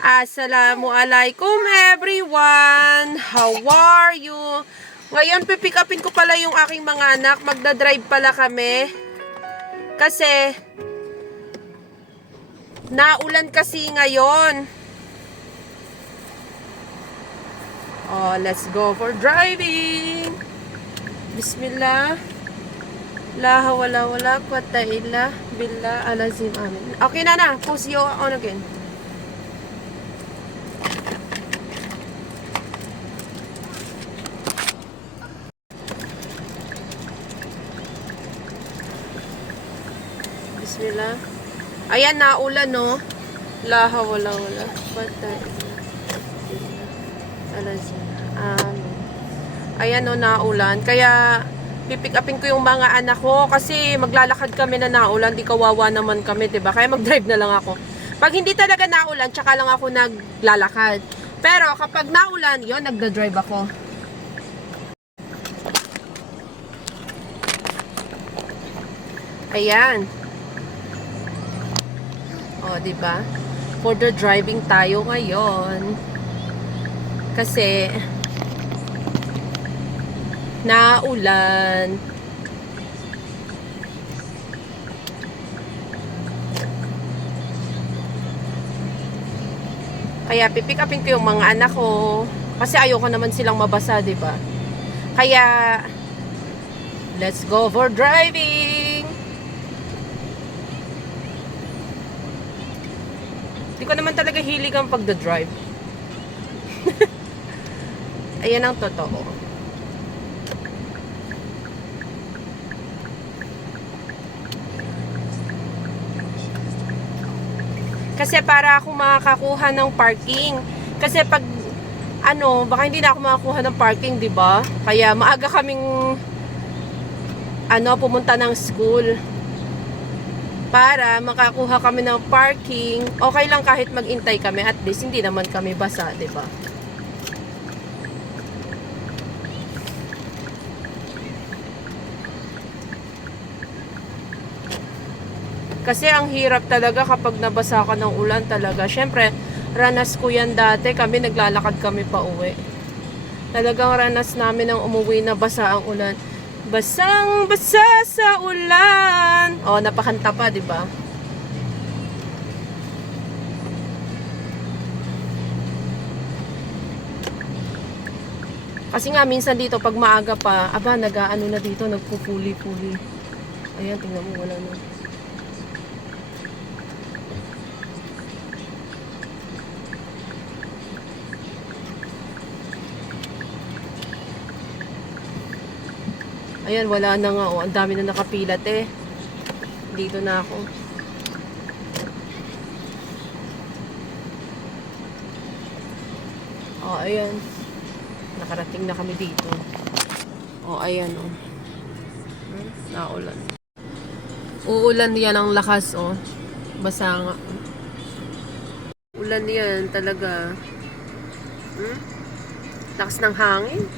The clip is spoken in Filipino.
Assalamualaikum everyone! How are you? Ngayon, pipick upin ko pala yung aking mga anak. Magdadrive pala kami. Kasi, naulan kasi ngayon. Oh, let's go for driving! Bismillah. La hawla wala quwwata illa billah alazim amin. Okay na. Pause you on again. Bismillah. Ayan, naulan, no? La hawla wala quwwata illa billah alazim amin. Ayan, no, naulan. Kaya pipick upin ko yung mga anak ko kasi maglalakad kami na naulan, di kawawa naman kami, 'di ba? Kaya mag-drive na lang ako. Pag hindi talaga naulan, tsaka lang ako naglalakad. Pero kapag naulan, 'yon, nagda-drive ako. Ayan. Oh, 'di ba? For the driving tayo ngayon. Kasi naulan. Kaya pipick upin ko yung mga anak ko kasi ayoko naman silang mabasa, 'di ba? Kaya let's go for driving. Hindi ko naman talaga hilig ang pagda-drive. Ayan ang totoo. Kasi para ako makakakuha ng parking. Kasi pag baka hindi na ako makakuha ng parking, 'di ba? Kaya maaga kaming pumunta ng school para makakuha kami ng parking. Okay lang kahit mag-intay kami, at least hindi naman kami basa, 'di ba? Kasi ang hirap talaga kapag nabasa ka ng ulan talaga. Syempre, ranas ko yan dati. Kami naglalakad kami pa uwi. Talagang ranas namin ang umuwi na basa ang ulan. Basang basa sa ulan. Oh, napakanta pa, 'di ba? Kasi nga minsan dito pag maaga pa, nag-aano na dito, nagpupuli-puli. Ayan, tingnan mo, wala na. Ayan, wala na nga. Oh, ang dami na nakapilat eh. Dito na ako. Oh, ayan. Nakarating na kami dito. Oh, ayan, oh. Naulan. Uulan yan ang lakas, oh. Basa nga. Ulan yan talaga. Lakas ng hangin.